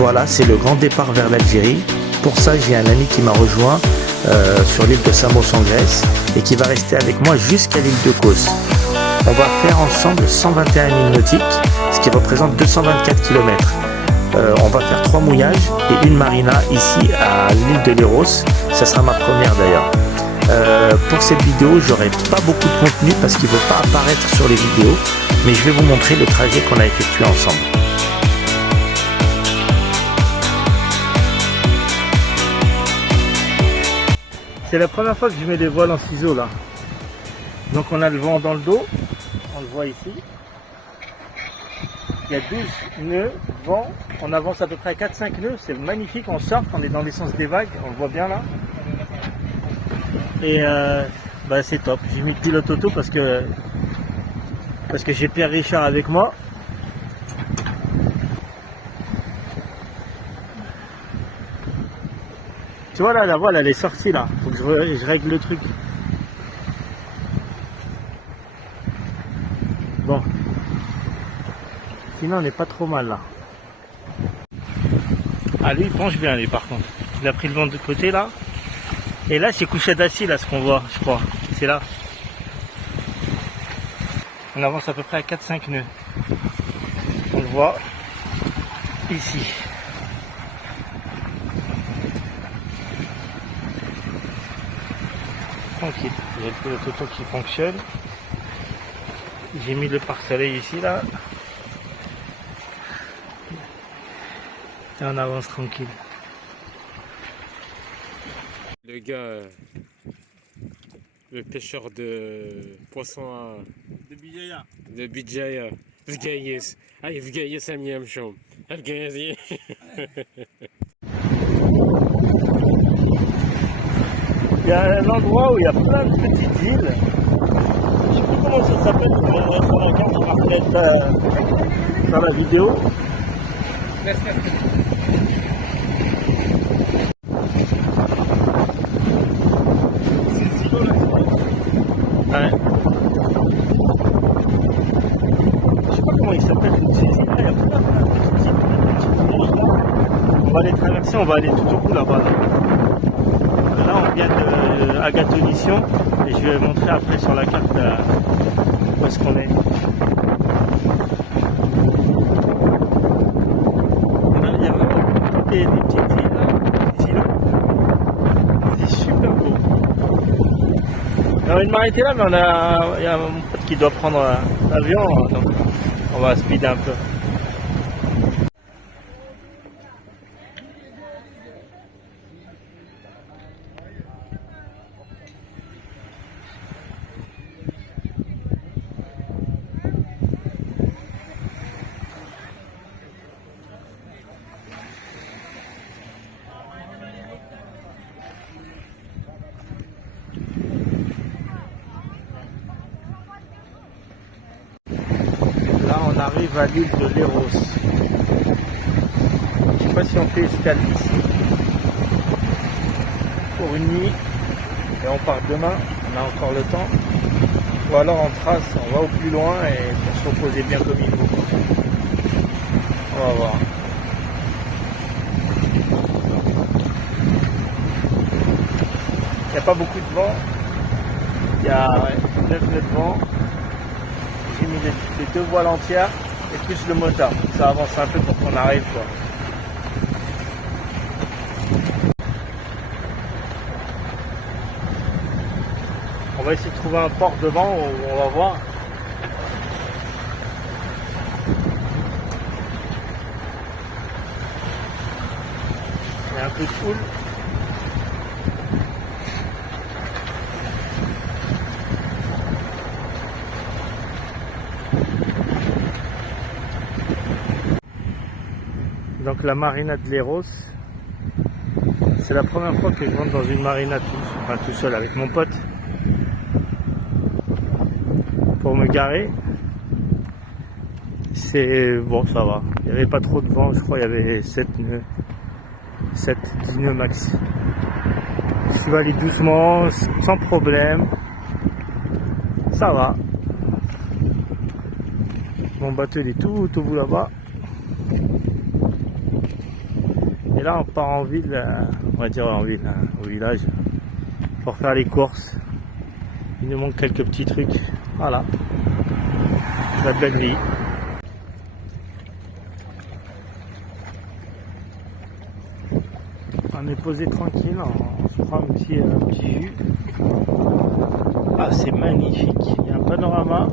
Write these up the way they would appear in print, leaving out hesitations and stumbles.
Voilà, c'est le grand départ vers l'Algérie. Pour ça, j'ai un ami qui m'a rejoint sur l'île de Samos en Grèce et qui va rester avec moi jusqu'à l'île de Kos. On va faire ensemble 121 milles nautiques, ce qui représente 224 km. On va faire 3 mouillages et une marina ici à l'île de Léros. Ça sera ma première d'ailleurs. Pour cette vidéo, j'aurai pas beaucoup de contenu parce qu'il ne veut pas apparaître sur les vidéos, mais je vais vous montrer le trajet qu'on a effectué ensemble. C'est la première fois que je mets des voiles en ciseaux là. Donc on a le vent dans le dos, on le voit ici. Il y a 12 nœuds, vent, on avance à peu près à 4-5 nœuds, c'est magnifique, on surfe, on est dans l'essence des vagues, on le voit bien là. Et c'est top, j'ai mis le pilote auto parce que j'ai Pierre Richard avec moi. Tu vois là, la voile elle est sortie là, faut que je règle le truc. Bon. Sinon on n'est pas trop mal là. Ah lui il penche bien lui par contre. Il a pris le vent de côté là. Et là c'est couché d'assis là ce qu'on voit je crois. C'est là. On avance à peu près à 4-5 nœuds. On le voit ici. Tranquille. J'ai le pilote auto qui fonctionne. J'ai mis le pare-soleil ici là. Et on avance tranquille. Le gars, le pêcheur de poissons de Bijaya. Vgayes. Ah, Vgayes Amiam Chom. Vgayes. Il y a un endroit où il y a plein de petites îles. Je sais plus comment ça s'appelle, sur la carte, on va remettre dans la vidéo. Ouais. Je sais pas comment il s'appelle, ces îles-là, il y a plein de petites îles. On va les traverser, on va aller tout au bout là-bas. Là on vient de Agathonition et je vais montrer après sur la carte où est-ce qu'on est. Il y a vraiment des petites îles là, des îlots. C'est super beau. On va m'arrêter là, mais il y a mon pote qui doit prendre l'avion, donc on va speeder un peu. Là on arrive à l'île de Léros. Je sais pas si on fait escale ici pour une nuit et on part demain, on a encore le temps. Ou alors on trace, on va au plus loin et pour se reposer bien comme il faut. On va voir. Il n'y a pas beaucoup de vent. Il y a 9 nœuds de vent. J'ai mis les 2 voiles entières et plus le moteur. Ça avance un peu pour qu'on arrive quoi. On va essayer de trouver un port devant où on va voir. Il y a un peu de houle. Donc la marina de Léros, c'est la première fois que je rentre dans une marina tout seul avec mon pote pour me garer. C'est bon, ça va, il n'y avait pas trop de vent, je crois il y avait 7 nœuds, 7-10 nœuds max. Je suis allé doucement, sans problème, ça va. Mon bateau il est tout au bout là-bas. Et là, on part en ville, on va dire en ville, au village, pour faire les courses. Il nous manque quelques petits trucs. Voilà. La belle vie. On est posé tranquille, on se prend un petit jus. Ah, c'est magnifique. Il y a un panorama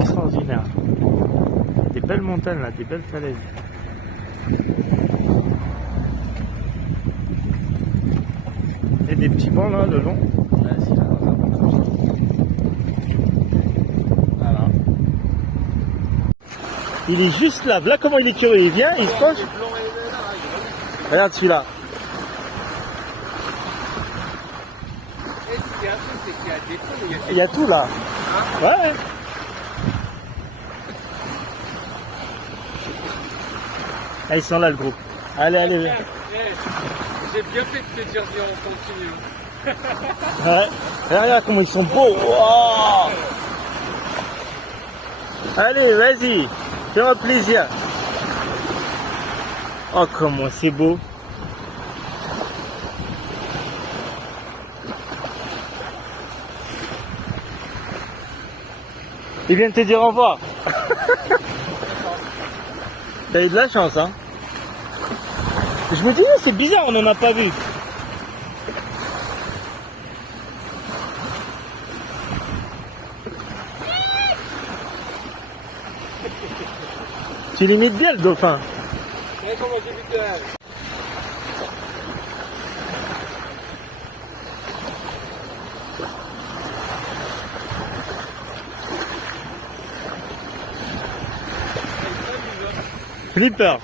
extraordinaire. Il y a des belles montagnes là, des belles falaises. Et des petits bancs là le long. Là, c'est là, dans un banc comme ça. Voilà. Il est juste là. Voilà comment il est curieux. Il vient, il se penche. Regarde celui-là. Il y a tout là. Ouais. Ah, ils sont là le groupe. Allez, allez. J'ai bien fait de te dire on continue. Ouais. Regarde comment ils sont beaux. Wow. Allez, vas-y. Fais-moi plaisir. Oh, comment c'est beau. Il vient de te dire au revoir. T'as eu de la chance, hein. Je me dis, c'est bizarre, on n'en a pas vu. Tu limites bien le dauphin. Comment j'ai vu Flipper.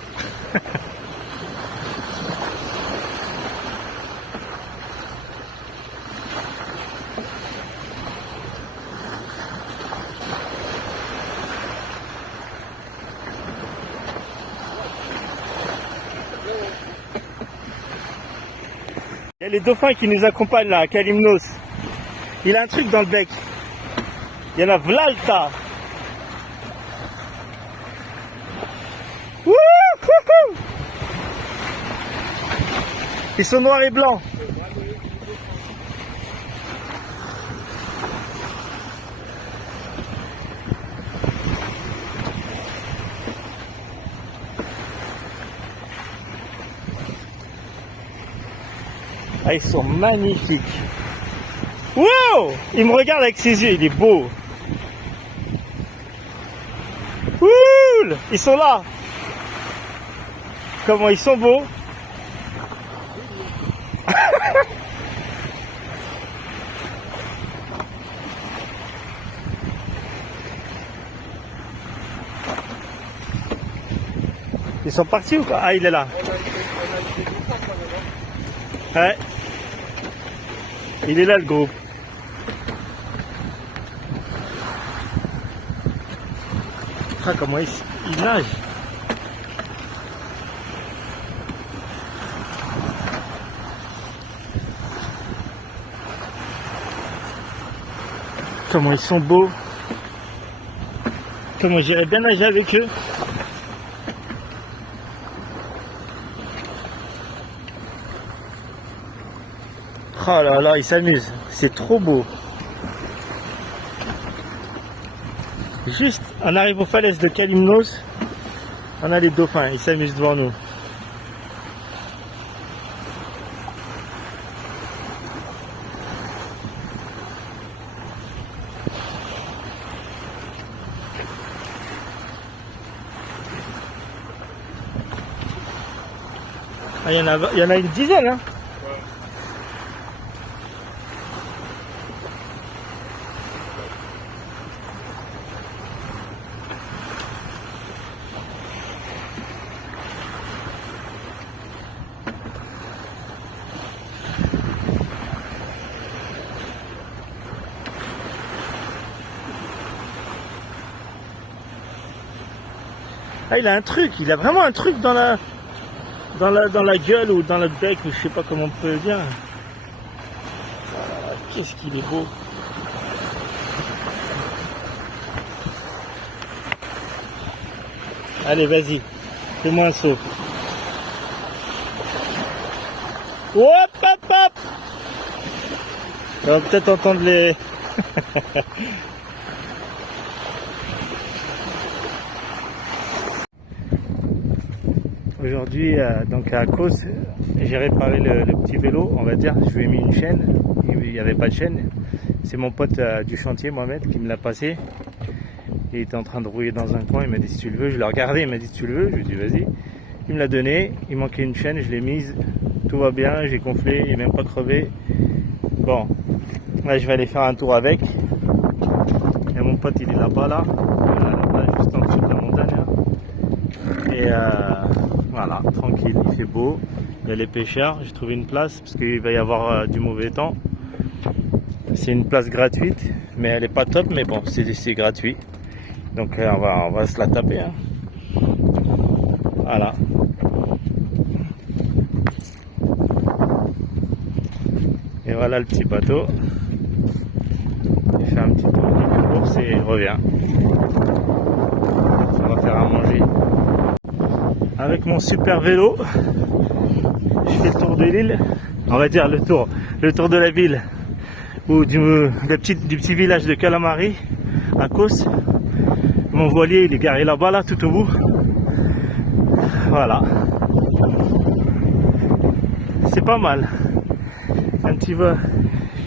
Il y a les dauphins qui nous accompagnent là, à Kalymnos. Il a un truc dans le bec. Il y en a Vlalta. Ils sont noirs et blancs. Ah, ils sont magnifiques. Wow! Il me regarde avec ses yeux, il est beau. Ouh! Ils sont là. Comment ils sont beaux. Ils sont partis ou quoi? Ah, il est là. Ouais. Il est là le groupe. Ah, comment il nage. Comment ils sont beaux. Comment j'irais bien nager avec eux. Oh là là, ils s'amusent. C'est trop beau. Juste, on arrive aux falaises de Kalymnos. On a les dauphins, ils s'amusent devant nous. Ah, il y en a une dizaine, hein. Ah, il a un truc, il a vraiment un truc dans la gueule ou dans le bec, ou je sais pas comment on peut le dire. Ah, qu'est-ce qu'il est beau. Allez, vas-y, fais-moi un saut. Hop, hop, hop. On va peut-être entendre les... Aujourd'hui, donc à cause, j'ai réparé le petit vélo, on va dire. Je lui ai mis une chaîne, il n'y avait pas de chaîne. C'est mon pote du chantier, Mohamed, qui me l'a passé. Il était en train de rouiller dans un coin, il m'a dit si tu le veux. Je l'ai regardé, il m'a dit si tu le veux. Je lui ai dit vas-y. Il me l'a donné, il manquait une chaîne, je l'ai mise. Tout va bien, j'ai gonflé, il n'est même pas crevé. Bon, là je vais aller faire un tour avec. Et mon pote il est là-bas, là, juste en dessous de la montagne. Là. Et voilà, tranquille, il fait beau. Il y a les pêcheurs, j'ai trouvé une place parce qu'il va y avoir du mauvais temps. C'est une place gratuite, mais elle est pas top, mais bon, c'est gratuit. Donc on va se la taper. Hein. Voilà. Et voilà le petit bateau. Il fait un petit tour de course et il revient. On va faire à manger. Avec mon super vélo, je fais le tour de l'île. On va dire le tour de la ville. Ou du petit village de Calamari, à Kos. Mon voilier il est garé là-bas, là, tout au bout. Voilà. C'est pas mal. Un petit peu.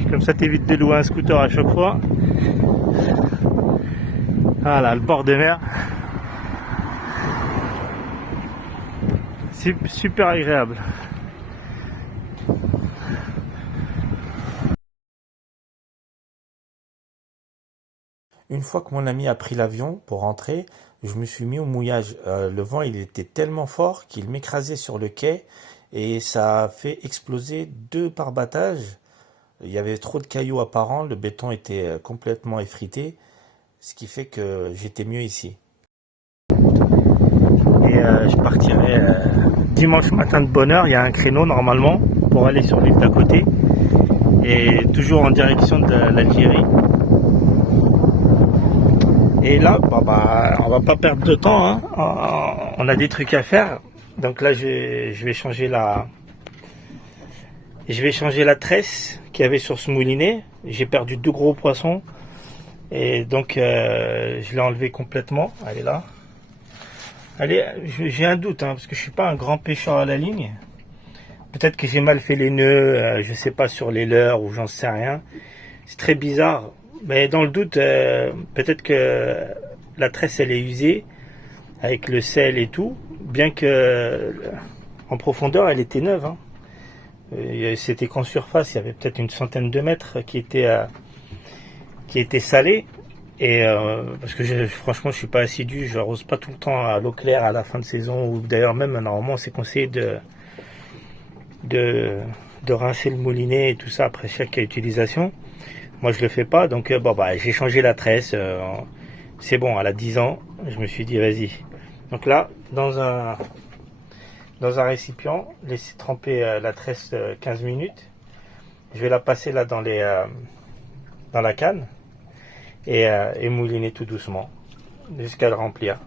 Comme ça t'évites de louer un scooter à chaque fois. Voilà, le bord de mer. C'est super agréable. Une fois que mon ami a pris l'avion pour rentrer, je me suis mis au mouillage. Le vent il était tellement fort qu'il m'écrasait sur le quai et ça a fait exploser 2 pare-battages. Il y avait trop de cailloux apparents, le béton était complètement effrité, ce qui fait que j'étais mieux ici. Et je partirai dimanche matin de bonne heure. Il y a un créneau normalement pour aller sur l'île d'à côté. Et toujours en direction de l'Algérie. Et là, on va pas perdre de temps. Hein. On a des trucs à faire. Donc là, je vais changer la tresse qu'il y avait sur ce moulinet. J'ai perdu 2 gros poissons. Et donc, je l'ai enlevé complètement. Elle est là. Allez, j'ai un doute, hein, parce que je suis pas un grand pêcheur à la ligne. Peut-être que j'ai mal fait les nœuds, je sais pas, sur les leurres ou j'en sais rien. C'est très bizarre. Mais dans le doute, peut-être que la tresse elle est usée avec le sel et tout, bien que en profondeur elle était neuve. Hein. C'était qu'en surface, il y avait peut-être une centaine de mètres qui étaient salés. Et parce que franchement je suis pas assidu, je n'arrose pas tout le temps à l'eau claire à la fin de saison, ou d'ailleurs même normalement c'est conseillé de rincer le moulinet et tout ça après chaque utilisation. Moi je le fais pas, donc j'ai changé la tresse, c'est bon, elle a 10 ans, je me suis dit vas-y. Donc là, dans un récipient, laisser tremper la tresse 15 minutes, je vais la passer là dans la canne. Et mouliner tout doucement jusqu'à le remplir.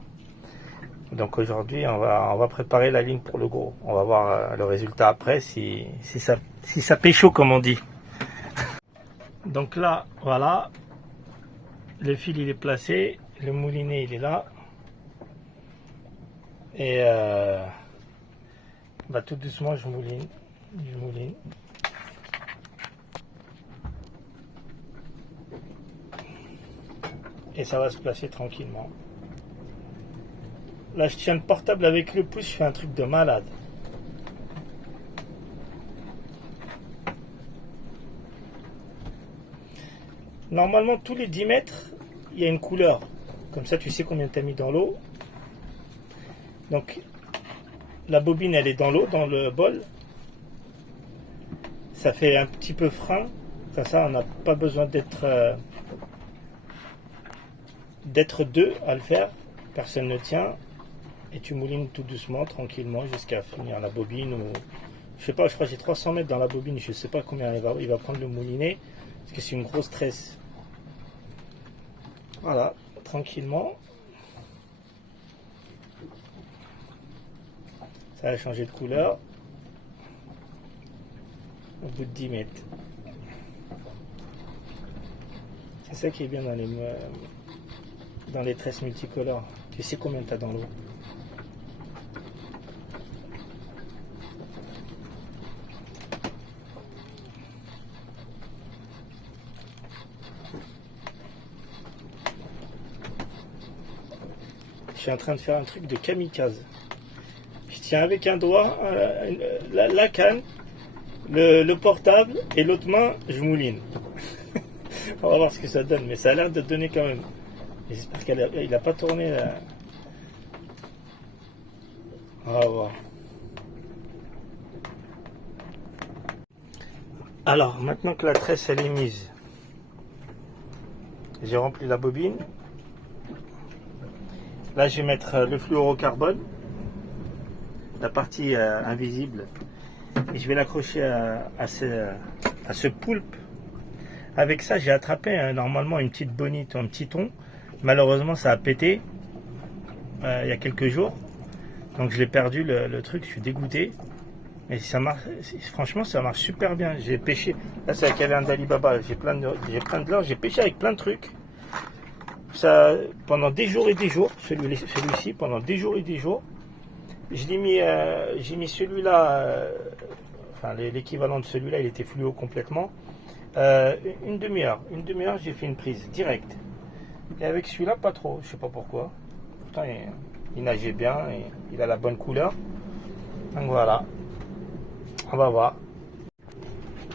Donc aujourd'hui on va préparer la ligne pour le gros. On va voir le résultat après si ça pécho comme on dit. Donc là voilà, le fil il est placé, le moulinet il est là et tout doucement je mouline. Et ça va se placer tranquillement. Là je tiens le portable avec le pouce, je fais un truc de malade. Normalement tous les 10 mètres il y a une couleur. Comme ça tu sais combien tu as mis dans l'eau. Donc la bobine elle est dans l'eau, dans le bol. Ça fait un petit peu frein. Comme ça on n'a pas besoin d'être deux à le faire, personne ne tient, et tu moulines tout doucement, tranquillement, jusqu'à finir la bobine, ou je sais pas, je crois que j'ai 300 mètres dans la bobine, je sais pas combien il va prendre le moulinet, parce que c'est une grosse tresse. Voilà, tranquillement, ça a changé de couleur, au bout de 10 mètres. C'est ça qui est bien dans les tresses multicolores. Tu sais combien tu as dans l'eau. Je suis en train de faire un truc de kamikaze. Je tiens avec un doigt la canne, le portable, et l'autre main, je mouline. On va voir ce que ça donne, mais ça a l'air de donner quand même. J'espère qu'il n'a pas tourné là. On va voir. Alors, maintenant que la tresse elle est mise, j'ai rempli la bobine. Là, je vais mettre le fluorocarbone, la partie invisible, et je vais l'accrocher à ce poulpe. Avec ça, j'ai attrapé normalement une petite bonite ou un petit thon. Malheureusement, ça a pété il y a quelques jours. Donc, je l'ai perdu le truc. Je suis dégoûté. Mais ça marche. Franchement, ça marche super bien. J'ai pêché. Là, c'est qu'il y avait un d'Alibaba. J'ai plein de leurres. J'ai pêché avec plein de trucs. Ça, pendant des jours et des jours. Celui-ci, pendant des jours et des jours. J'ai mis celui-là. Enfin, l'équivalent de celui-là, il était fluo complètement. Une demi-heure, j'ai fait une prise directe. Et avec celui-là, pas trop, je sais pas pourquoi. Pourtant, il nageait bien et il a la bonne couleur. Donc voilà, on va voir.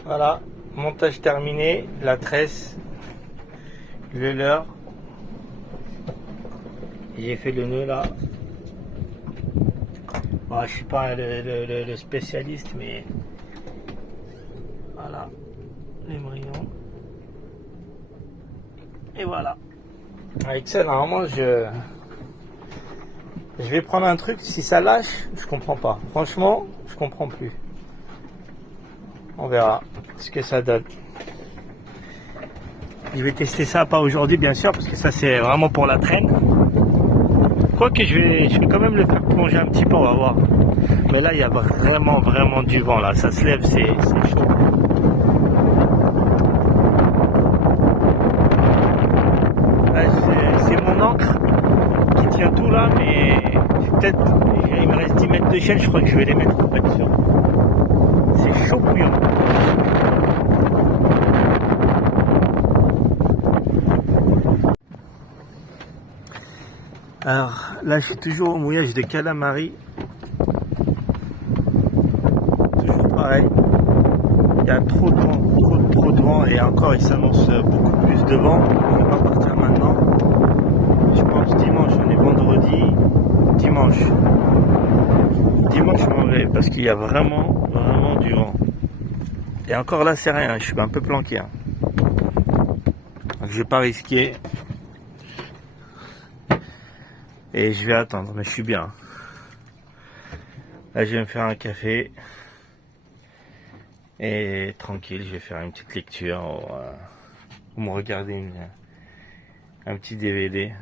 Voilà, montage terminé, la tresse, le leurre. J'ai fait le nœud là. Bon, je suis pas le spécialiste, mais voilà. L'émerillon. Et voilà. Avec ça, normalement, je vais prendre un truc. Si ça lâche, je comprends pas. Franchement, je comprends plus. On verra ce que ça donne. Je vais tester ça, pas aujourd'hui, bien sûr, parce que ça, c'est vraiment pour la traîne. Quoique, je vais quand même le faire plonger un petit peu, on va voir. Mais là, il y a vraiment du vent, là. Ça se lève, c'est chaud. C'est mon encre qui tient tout là, mais peut-être il me reste 10 mètres de chaîne, je crois que je vais les mettre en action. C'est chaud bouillant. Alors là, je suis toujours au mouillage de calamari. Toujours pareil. Il y a trop de vent et encore il s'annonce beaucoup plus de vent. On ne va pas partir maintenant. Je pense dimanche, on est vendredi. Dimanche je m'en vais parce qu'il y a vraiment du vent. Et encore là c'est rien, je suis un peu planqué. Donc je vais pas risquer. Et je vais attendre, mais je suis bien. Là je vais me faire un café. Et tranquille, je vais faire une petite lecture ou me regarder un petit DVD.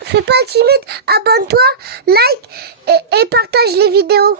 Fais pas le timide, abonne-toi, like et partage les vidéos.